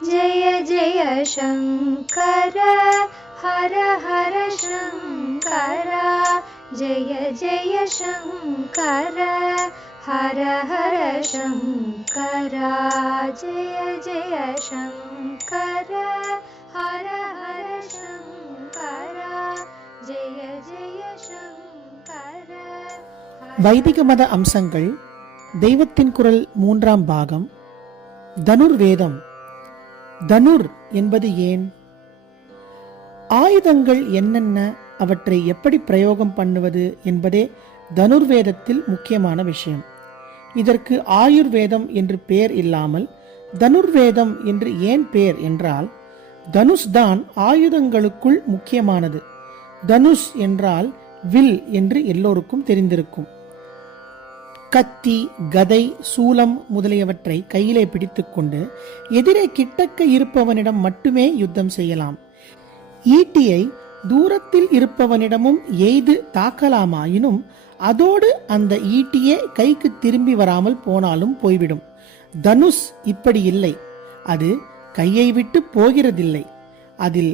जय जय शङ्कर हर हर शङ्कर जय जय शङ्कर हर हर शङ्कर जय जय शङ्कर हर हर शङ्कर जय जय शङ्कर. வைதிக மத அம்சங்கள் தெய்வத்தின் குரல் 3ஆம் பாகம். தனுர்வேதம். தனுர் என்பது ஏன்? ஆயுதங்கள் என்னென்ன, அவற்றை எப்படி பிரயோகம் பண்ணுவது என்பதே தனுர்வேதத்தில் முக்கியமான விஷயம். இதற்கு ஆயுர்வேதம் என்று பெயர் இல்லாமல் தனுர்வேதம் என்று ஏன் பெயர் என்றால், தனுஷ் தான் ஆயுதங்களுக்குள் முக்கியமானது. தனுஷ் என்றால் வில் என்று எல்லோருக்கும் தெரிந்திருக்கும். கத்தி, கதை, சூலம் முதலியவற்றை கையிலே பிடித்துக்கொண்டு எதிரே கிட்டக்க இருப்பவனிடம் மட்டுமே யுத்தம் செய்யலாம். ஈட்டியை தூரத்தில் இருப்பவனிடமும் எய்து தாக்கலாமாயினும் அதோடு அந்த ஈட்டியே கைக்கு திரும்பி வராமல் போனாலும் போய்விடும். தனுஷ் இப்படி இல்லை. அது கையை விட்டு போகிறதில்லை. அதில்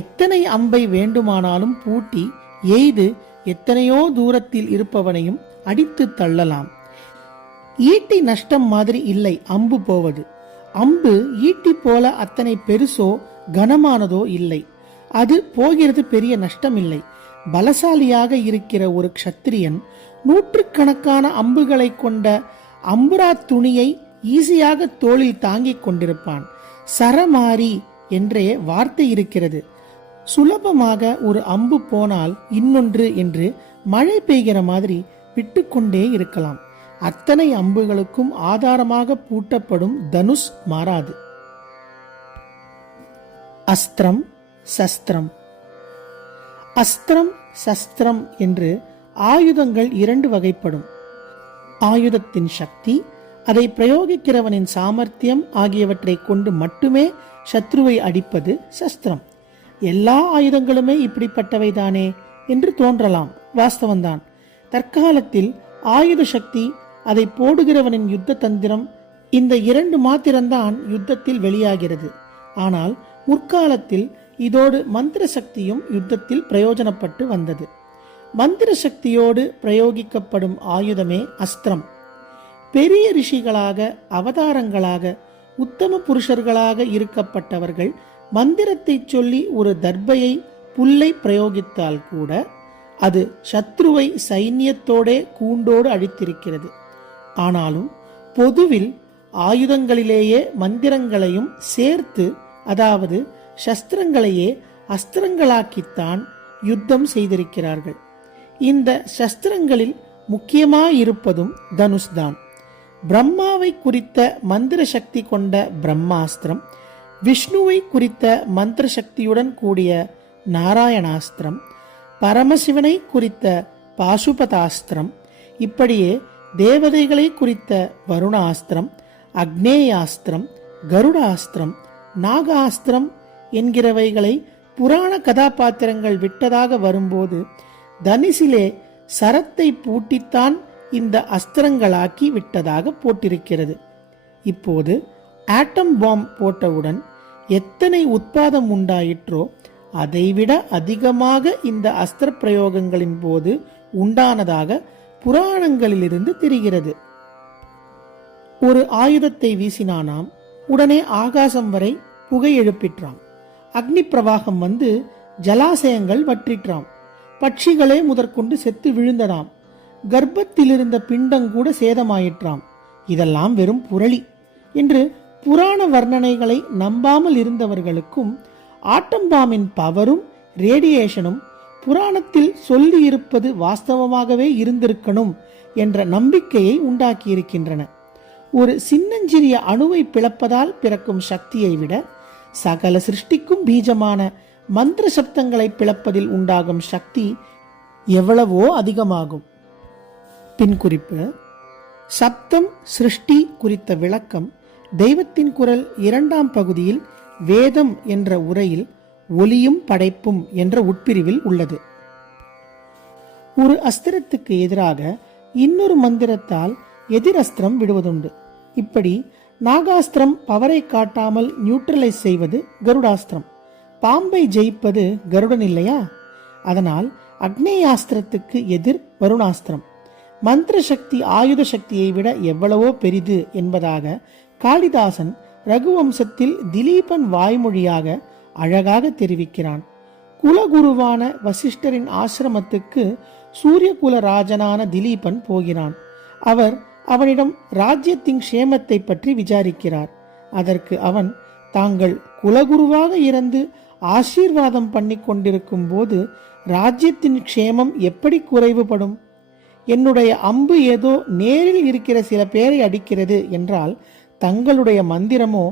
எத்தனை அம்பை வேண்டுமானாலும் பூட்டி எய்து எத்தனையோ தூரத்தில் இருப்பவனையும் அடித்து தள்ளலாம். ஈட்டி நஷ்டம் மாதிரி இல்லை அம்பு போவது. அம்பு ஈட்டி போல அத்தனை பெருசோ கனமானதோ இல்லை. அது போகிறது, பெரிய நஷ்டம் இல்லை. பலசாலியாக இருக்கிற ஒரு க்ஷத்திரியன் நூற்றுக்கணக்கான அம்புகளை கொண்ட அம்புரா துணியை ஈஸியாக தோளில் தாங்கிக் கொண்டிருப்பான். சரமாரி என்றே வார்த்தை இருக்கிறது. சுலபமாக ஒரு அம்பு போனால் இன்னொன்று என்று மழை பெய்கிற மாதிரி விட்டுக்கொண்டே இருக்கலாம். அத்தனை அம்புகளுக்கும் ஆதாரமாக பூட்டப்படும் தனுஷ் மாறாது. அஸ்திரம், சஸ்திரம். அஸ்திரம், சஸ்திரம் என்று ஆயுதங்கள் 2 வகைப்படும். ஆயுதத்தின் சக்தி, அதை பிரயோகிக்கிறவனின் சாமர்த்தியம் ஆகியவற்றை கொண்டு மட்டுமே சத்ருவை அடிப்பது சஸ்திரம். எல்லா ஆயுதங்களுமே இப்படிப்பட்டவைதானே என்று தோன்றலாம். வாஸ்தவந்தான். தற்காலத்தில் ஆயுத சக்தி, அதை போடுகிறவனின் யுத்த தந்திரம், இந்த 2 மாத்திரம்தான் யுத்தத்தில் வெளியாகிறது. ஆனால் முற்காலத்தில் இதோடு மந்திர சக்தியும் யுத்தத்தில் பிரயோஜனப்பட்டு வந்தது. மந்திர சக்தியோடு பிரயோகிக்கப்படும் ஆயுதமே அஸ்திரம். பெரிய ரிஷிகளாக, அவதாரங்களாக, உத்தம புருஷர்களாக இருக்கப்பட்டவர்கள் மந்திரத்தை சொல்லி ஒரு தர்பையை, புல்லை பிரயோகித்தால் கூட அது சத்ருவை சைன்யத்தோடே கூண்டோடு அழித்திருக்கிறது. ஆனாலும் பொதுவில் ஆயுதங்களிலேயே மந்திரங்களையும் சேர்த்து, அதாவது சஸ்திரங்களையே அஸ்திரங்களாக்கித்தான் யுத்தம் செய்திருக்கிறார்கள். இந்த சஸ்திரங்களில் முக்கியமாயிருப்பதும் தனுஷ்தான். பிரம்மாவை குறித்த மந்திர சக்தி கொண்ட பிரம்மாஸ்திரம், விஷ்ணுவை குறித்த மந்திர சக்தியுடன் கூடிய நாராயணாஸ்திரம், பரமசிவனை குறித்த பாசுபதாஸ்திரம், இப்படியே தேவதைகளை குறித்த வருணாஸ்திரம், அக்னேயாஸ்திரம், கருடாஸ்திரம், நாகாஸ்திரம் என்கிறவைகளை புராண கதாபாத்திரங்கள் விட்டதாக வரும்போது தனுசிலே சரத்தை பூட்டித்தான் இந்த அஸ்திரங்களாக்கி விட்டதாக போட்டிருக்கிறது. இப்போது ஆட்டம் பாம் போட்டவுடன் எத்தனை உட்பாதம் உண்டாயிற்றோ அதைவிட அதிகமாக இந்த அஸ்திர பிரயோகங்களின் போது உண்டானதாக புராணங்களிலிருந்து தெரிகிறது. ஒரு ஆயுதத்தை வீசினானாம், உடனே ஆகாசம் வரை புகை எழுப்பிற்றாம். அக்னி பிரவாகம் வந்து ஜலாசயங்கள் வற்றிற்றாம். பட்சிகளே முதற்கொண்டு செத்து விழுந்ததாம். கர்ப்பத்தில் இருந்த பிண்டங்கூட சேதமாயிற்றாம். இதெல்லாம் வெறும் புரளி என்று புராண வர்ணனைகளை நம்பாமல் இருந்தவர்களுக்கும் ஆட்டம்பாமின் பவரும் ரேடியேஷனும் புராணத்தில் சொல்லி இருப்பது வாஸ்தவமாகவே இருந்திருக்கணும் என்ற நம்பிக்கையை உண்டாக்கியிருக்கின்றன. ஒரு சின்னஞ்சிறிய அணுவை பிளப்பதால் பிறக்கும் சக்தியை விட சகல சிருஷ்டிக்கும் பீஜமான மந்திர சப்தங்களை பிளப்பதில் உண்டாகும் சக்தி எவ்வளவோ அதிகமாகும். பின் குறிப்பு: சப்தம் சிருஷ்டி குறித்த விளக்கம் தெய்வத்தின் குரல் 2ஆம் பகுதியில் வேதம் என்ற உரையில் ஒலியும் படைப்பும் என்ற உட்பிரிவில் உள்ளது. ஒரு அஸ்திரத்துக்கு எதிராக இன்னொரு மந்திரத்தால் எதிர் அஸ்திரம் விடுவதுண்டு. இப்படி நாகாஸ்திரம் பவரை காட்டாமல் நியூட்ரலைஸ் செய்வது கருடாஸ்திரம். பாம்பை ஜெயிப்பது கருடன் இல்லையா? அதனால் அக்னேயாஸ்திரத்துக்கு எதிர் வருணாஸ்திரம். மந்திர சக்தி ஆயுத சக்தியை விட எவ்வளவோ பெரிது என்பதாக காளிதாசன் ரகுவம்சத்தில் திலீபன் வாய்மொழியாக அழகாக தெரிவிக்கிறான். குலகுருவான வசிஷ்டரின் ஆசிரமத்துக்கு சூரியகுல ராஜனான திலீபன் போகிறான். அவர் அவனிடம் ராஜ்யத்தின் க்ஷேமத்தை பற்றி விசாரிக்கிறார். அதற்கு அவன், தாங்கள் குலகுருவாக இருந்து ஆசீர்வாதம் பண்ணி கொண்டிருக்கும் போது ராஜ்யத்தின் க்ஷேமம் எப்படி குறைவுபடும்? என்னுடைய அம்பு ஏதோ நேரில் இருக்கிற சில பேரை அடிக்கிறது என்றால், தங்களுடைய மந்திரமோ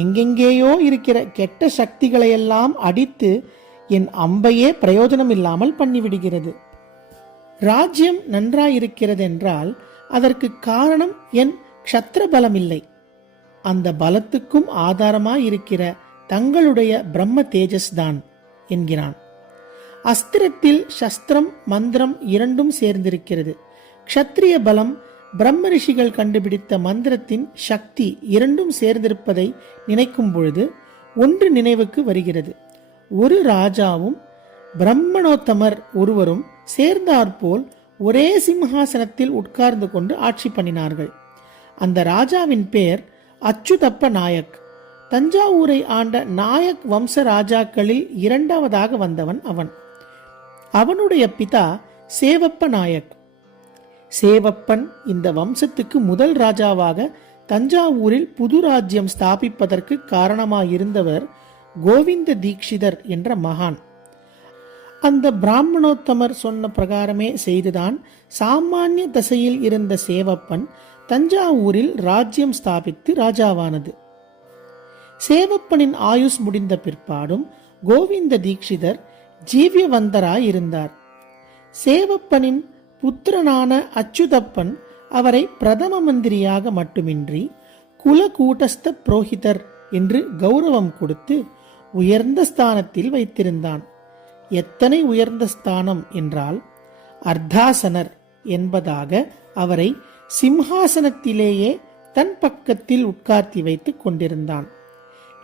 எங்கெங்கேயோ இருக்கிற கெட்ட சக்திகளையெல்லாம் அடித்து என் அம்பையே பிரயோஜனம் இல்லாமல் பண்ணிவிடுகிறது. ராஜ்யம் நன்றாயிருக்கிறது என்றால் அதற்கு காரணம் என் க்ஷத்ர பலம் இல்லை, அந்த பலத்துக்கும் ஆதாரமாயிருக்கிற தங்களுடைய பிரம்ம தேஜஸ் தான் என்கிறான். அஸ்திரத்தில் சஸ்திரம் மந்திரம் இரண்டும் சேர்ந்திருக்கிறது. க்ஷத்ரிய பலம் பிரம்ம ரிஷிகள் கண்டுபிடித்த மந்திரத்தின் சக்தி இரண்டும் சேர்ந்திருப்பதை நினைக்கும் பொழுது ஒன்று நினைவுக்கு வருகிறது. ஒரு ராஜாவும் பிரம்மணோத்தமர் ஒருவரும் சேர்ந்தாற்போல் ஒரே சிம்ஹாசனத்தில் உட்கார்ந்து கொண்டு ஆட்சி பண்ணினார்கள். அந்த ராஜாவின் பெயர் அச்சுதப்ப நாயக். தஞ்சாவூரை ஆண்ட நாயக் வம்ச ராஜாக்களில் இரண்டாவதாக வந்தவன் அவன். அவனுடைய பிதா சேவப்ப நாயக். சேவப்பன் இந்த வம்சத்துக்கு முதல் ராஜாவாக தஞ்சாவூரில் புது ராஜ்யம் ஸ்தாபிப்பதற்கு காரணமாயிருந்தவர் கோவிந்த தீக்ஷிதர் என்ற மகான். அந்த பிராமணோத்தமர் சொன்ன பிரகாரமே செய்துதான் சாமானிய தசையில் இருந்த சேவப்பன் தஞ்சாவூரில் ராஜ்யம் ஸ்தாபித்து ராஜாவானது. சேவப்பனின் ஆயுஸ் முடிந்த பிற்பாடும் கோவிந்த தீக்ஷிதர் ஜீவியவந்தராய் இருந்தார். சேவப்பனின் புத்திரனான அச்சுதப்பன் அவரை பிரதம மந்திரியாக மட்டுமின்றி குலகூட்டஸ்த புரோஹிதர் என்று கௌரவம் கொடுத்து உயர்ந்த ஸ்தானத்தில் வைத்திருந்தான். எத்தனை உயர்ந்த ஸ்தானம் என்றால், அர்த்தாசனர் என்பதாக அவரை சிம்ஹாசனத்திலேயே தன் பக்கத்தில் உட்கார்த்தி வைத்துக் கொண்டிருந்தான்.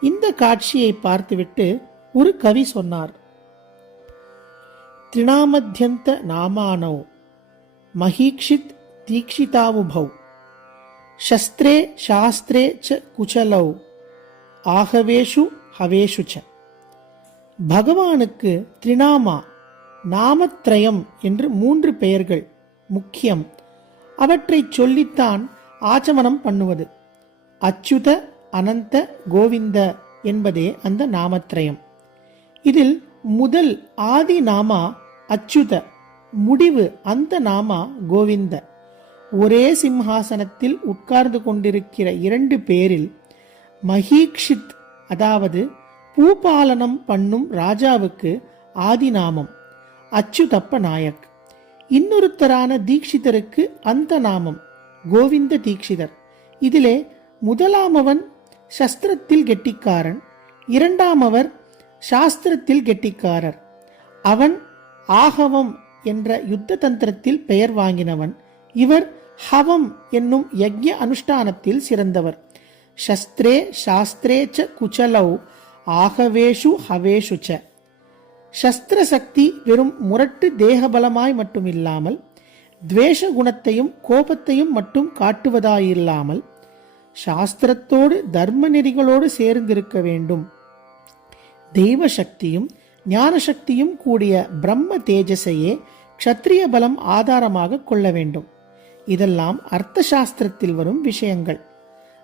இந்த காட்சியை பார்த்துவிட்டு ஒரு கவி சொன்னார். திரிணாமத்யந்த நாமானோ மஹீக்ஷித் தீக்ஷிதாவுபௌ சஸ்திரே சாஸ்திரே ச குச்சலௌ ஆகவேஷு ஹவேஷு ச. பகவானுக்கு திரிணாமா நாமத்ரயம் என்று 3 பெயர்கள் முக்கியம். அவற்றை சொல்லித்தான் ஆச்சமனம் பண்ணுவது. அச்சுத அனந்த கோவிந்த என்பதே அந்த நாமத்ரயம். இதில் முதல் ஆதி நாமா அச்சுத, முடிவு அந்த நாமா கோவிந்த. ஒரே சிம்ஹாசனத்தில் உட்கார்ந்து கொண்டிருக்கிற 2 பேரில் மஹீக்ஷித், அதாவது பூபாலனம் பண்ணும் ராஜாவுக்கு ஆதிநாமம் அச்சுதப்ப நாயக். இன்னொருத்தரான தீக்ஷிதருக்கு அந்த நாமம் கோவிந்த தீக்ஷிதர். இதிலே முதலாமவன் சஸ்திரத்தில் கெட்டிக்காரன், இரண்டாமவர் சாஸ்திரத்தில் கெட்டிக்காரர். அவன் ஆகவம் என்ற யுத்த தந்திரத்தில் பெயர் வாங்கினவன். இவர் ஹவம் என்னும் யக்ஞ அனுஷ்டானத்தில் சிறந்தவர். சஸ்திரே சாஸ்திரே ச குச்சலௌ ஆகவேஷு ஹவேஷு ச. சஸ்திர சக்தி வெறும் முரட்டு தேகபலமாய் மட்டுமில்லாமல் துவேஷ குணத்தையும் கோபத்தையும் மட்டும் காட்டுவதாயில்லாமல் சாஸ்திரத்தோடு தர்ம நெறிகளோடு சேர்ந்திருக்க வேண்டும். தெய்வ சக்தியும் ஞான சக்தியும் கூடிய பிரம்ம தேஜஸையே க்ஷத்ரிய பலம் ஆதாரமாக கொள்ள வேண்டும். இதெல்லாம் அர்த்த சாஸ்திரத்தில் வரும் விஷயங்கள்.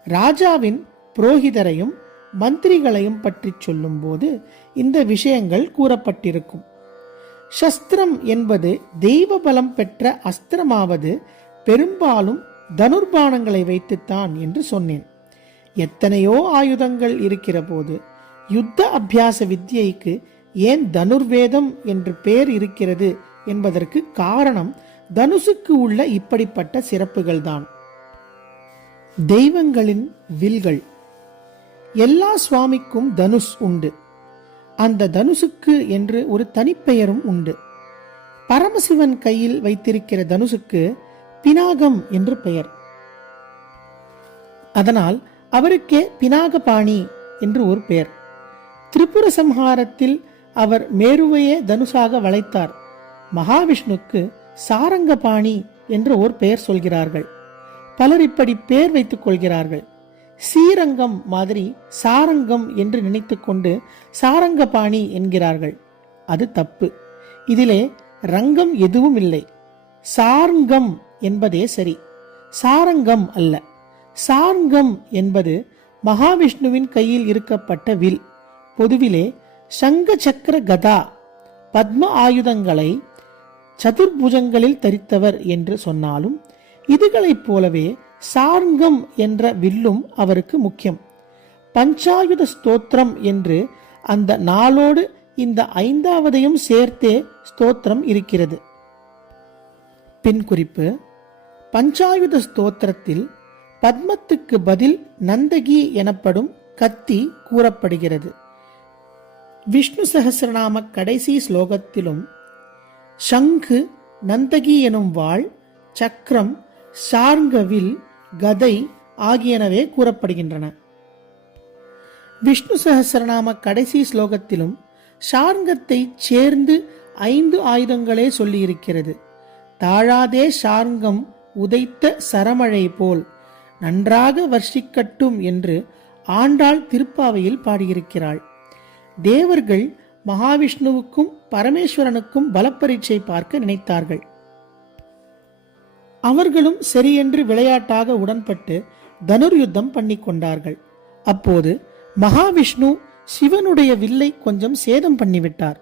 ராஜாவின் புரோகிதரையும் மந்திரிகளையும் பற்றி சொல்லும் போது இந்த விஷயங்கள் கூறப்பட்டிருக்கும். சஸ்திரம் என்பது தெய்வ பலம் பெற்ற அஸ்திரமாவது பெரும்பாலும் தனுர்பானங்களை வைத்துத்தான் என்று சொன்னேன். எத்தனையோ ஆயுதங்கள் இருக்கிற போது யுத்த அபியாச வித்யைக்கு ஏன் தனுர்வேதம் என்று பெயர் இருக்கிறது என்பதற்கு காரணம் தனுசுக்கு உள்ள இப்படிப்பட்ட சிறப்புகள்தான். தெய்வங்களின் வில்கள். எல்லா சுவாமிக்கும் தனுஷ் உண்டு. அந்த தனுசுக்கு என்று ஒரு தனிப்பெயரும் உண்டு. பரமசிவன் கையில் வைத்திருக்கிற தனுசுக்கு பினாகம் என்று பெயர். அதனால் அவருக்கே பினாகபாணி என்று ஒரு பெயர். திரிபுர சம்ஹாரத்தில் அவர் மேருவையே தனுசாக வளைத்தார். மகாவிஷ்ணுக்கு சாரங்கபாணி என்று ஒரு பெயர் சொல்கிறார்கள். பலர் இப்படி பெயர் வைத்துக் கொள்கிறார்கள். ஸ்ரீரங்கம் மாதிரி சாரங்கம் என்று நினைத்துக் கொண்டு சாரங்கபாணி என்கிறார்கள். அது தப்பு. இதிலே ரங்கம் எதுவும் இல்லை. சார்ங்கம் என்பதே சரி, சாரங்கம் அல்ல. சார்ங்கம் என்பது மகாவிஷ்ணுவின் கையில் இருக்கப்பட்ட வில். பொதுவிலே சங்க சக்கர கதா பத்ம ஆயுதங்களை சதுர்புஜங்களில் தரித்தவர் என்று சொன்னாலும் இதுகளைப் போலவே சார்ங்கம் என்ற வில்லும் அவருக்கு முக்கியம். பஞ்சாயுத ஸ்தோத்திரம் என்று அந்த நாளோடு இந்த 5வதையும் சேர்த்தே ஸ்தோத்திரம் இருக்கிறது. பின் குறிப்பு: பஞ்சாயுத ஸ்தோத்திரத்தில் பத்மத்துக்கு பதில் நந்தகி எனப்படும் கத்தி கூறப்படுகிறது. விஷ்ணு சஹஸ்ரநாம கடைசி ஸ்லோகத்திலும் சங்கு, நந்தகி எனும் வாள், சக்கரம், சார்ங்கவில், கதை ஆகியனவே கூறப்படுகின்றன. விஷ்ணு சஹஸ்ரநாம கடைசி ஸ்லோகத்திலும் சார்ங்கத்தை சேர்ந்து 5 ஆயுதங்களே சொல்லியிருக்கிறது. தாழாதே சார்ங்கம் உதைத்த சரமழை போல் நன்றாக வர்ஷிக்கட்டும் என்று ஆண்டாள் திருப்பாவையில் பாடியிருக்கிறாள். தேவர்கள் மகாவிஷ்ணுவுக்கும் பரமேஸ்வரனுக்கும் பலப்பரீட்சை பார்க்க நினைத்தார்கள். அவர்களும் சரியென்று விளையாட்டாக உடன்பட்டு தனுர் யுத்தம் பண்ணி கொண்டார்கள். அப்போது மகாவிஷ்ணு சிவனுடைய வில்லை கொஞ்சம் சேதம் பண்ணிவிட்டார்.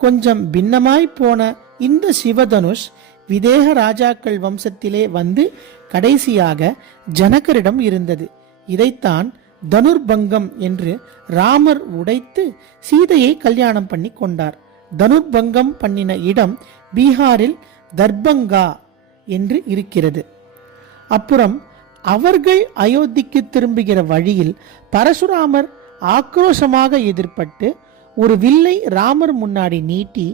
கொஞ்சம் பின்னமாய் போன இந்த சிவதனுஷ் விதேக ராஜாக்கள் வம்சத்திலே வந்து கடைசியாக ஜனகரிடம் இருந்தது. இதைத்தான் தனுர்பங்கம் என்று ராமர் உடைத்து சீதையை கல்யாணம் பண்ணி கொண்டார். தனுர்பங்கம் பண்ணின இடம் பீகாரில் தர்பங்கா என்று இருக்கிறது. அப்புறம் அவர்கள் அயோத்திக்கு திரும்புகிற வழியில் பரசுராமர் ஆக்ரோஷமாக எதிர்பட்டு ஒரு வில்லை ராமர் முன்னாடி நீட்டி,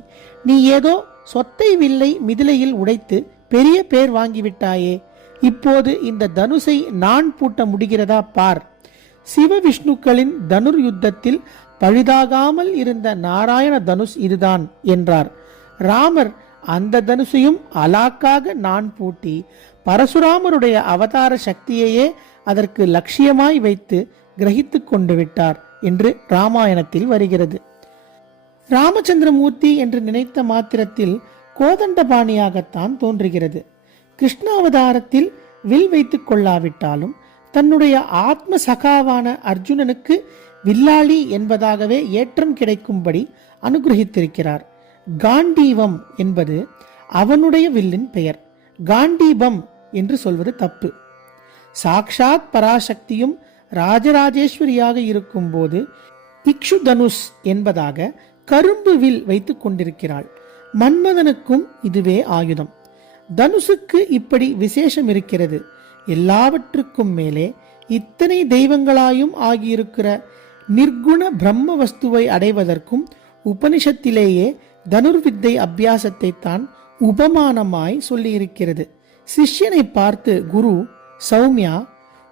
நீ ஏதோ சொத்தை வில்லை மிதிலையில் உடைத்து பெரிய பேர் வாங்கிவிட்டாயே, இப்போது இந்த தனுசை நான் பூட்ட முடிகிறதா பார். சிவ விஷ்ணுக்களின் தனுர் யுத்தத்தில் பழுதாகாமல் இருந்த நாராயண தனுஷ் இதுதான் என்றார். ராமர் அந்த தனுசையும் அலாக்காக நான் பூட்டி பரசுராமருடைய அவதார சக்தியையே அதற்கு லட்சியமாய் வைத்து கிரகித்து கொண்டு விட்டார் என்று ராமாயணத்தில் வருகிறது. ராமச்சந்திரமூர்த்தி என்று நினைத்த மாத்திரத்தில் கோதண்டபாணியாகத்தான் தோன்றுகிறது. கிருஷ்ணாவதாரத்தில் வில் வைத்துக் கொள்ளாவிட்டாலும் தன்னுடைய ஆத்ம சகாவான அர்ஜுனனுக்கு வில்லாளி என்பதாகவே ஏற்றம் கிடைக்கும்படி அனுகிரகித்திருக்கிறார். காண்டீவம் என்பது அவனுடைய வில்லின் பெயர். காண்டீபம் என்று சொல்வது தப்பு. சாக்ஷாத் பராசக்தியும் ராஜராஜேஸ்வரியாக இருக்கும் போது இக்ஷு தனுஷ் என்பதாக கரும்பு வில் வைத்துக் கொண்டிருக்கிறாள். மன்மதனுக்கும் இதுவே ஆயுதம். தனுசுக்கு இப்படி விசேஷம் இருக்கிறது. எல்லாவற்றுக்கும் மேலே இத்தனை தெய்வங்களாயும் ஆகியிருக்கிற நிர்குண பிரம்ம வஸ்துவை அடைவதற்கும் உபனிஷத்திலேயே தனுர்வித்தை அபியாசத்தை தான் உபமானமாய் சொல்லியிருக்கிறது. சிஷ்யனை பார்த்து குரு சௌமியா,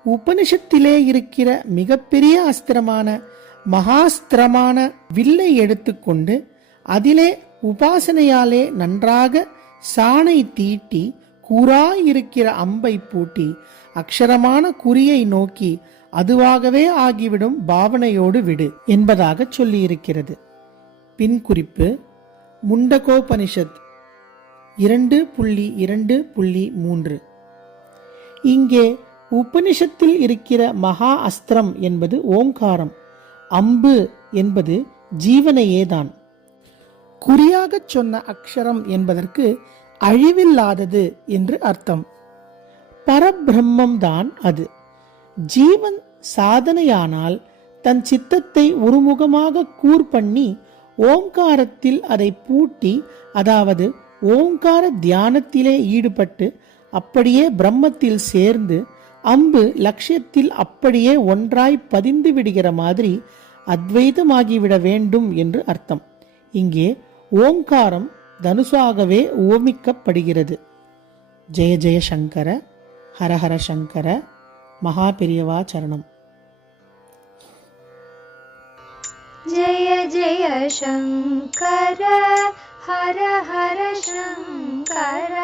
உபனிஷத்திலே இருக்கிற மிகப்பெரிய அஸ்திரமான மகாஸ்திரமான வில்லை எடுத்துக்கொண்டு அதிலே உபாசனையாலே நன்றாக சாணை தீட்டி கூராயிருக்கிற அம்பை பூட்டி அக்ஷரமான குறியை நோக்கி அதுவாகவே ஆகிவிடும் பாவனையோடு விடு என்பதாக சொல்லியிருக்கிறது. பின் குறிப்பு: முண்டகோபனிஷத் 2.2.3. இங்கே உபனிஷத்தில் இருக்கிற மகா அஸ்திரம் என்பது ஓங்காரம், அம்பு என்பது ஜீவனையேதான். குறியாகச் சொன்ன அக்ஷரம் என்பதற்கு அழிவில்லாதது என்று அர்த்தம். பரபிரம்மம் தான் அது. ஜீவன் சாதனையானால் தன் சித்தத்தை ஒருமுகமாக கூர் பண்ணி ஓங்காரத்தில் அதை பூட்டி, அதாவது ஓங்கார தியானத்திலே ஈடுபட்டு அப்படியே பிரம்மத்தில் சேர்ந்து அம்பு லட்சியத்தில் அப்படியே ஒன்றாய் பதிந்து விடுகிற மாதிரி அத்வைதமாகிவிட வேண்டும் என்று அர்த்தம். இங்கே ஓங்காரம் தனுசாகவே ஓமிக்கப்படுகிறது. ஜெய ஜெய சங்கர, ஹரஹர சங்கர, மகா பெரியவா சரணம். जय जय शङ्कर हर हर शङ्कर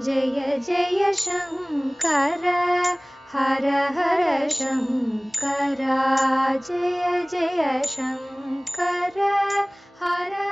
जय जय शङ्कर हर हर शङ्कर जय जय शङ्कर हर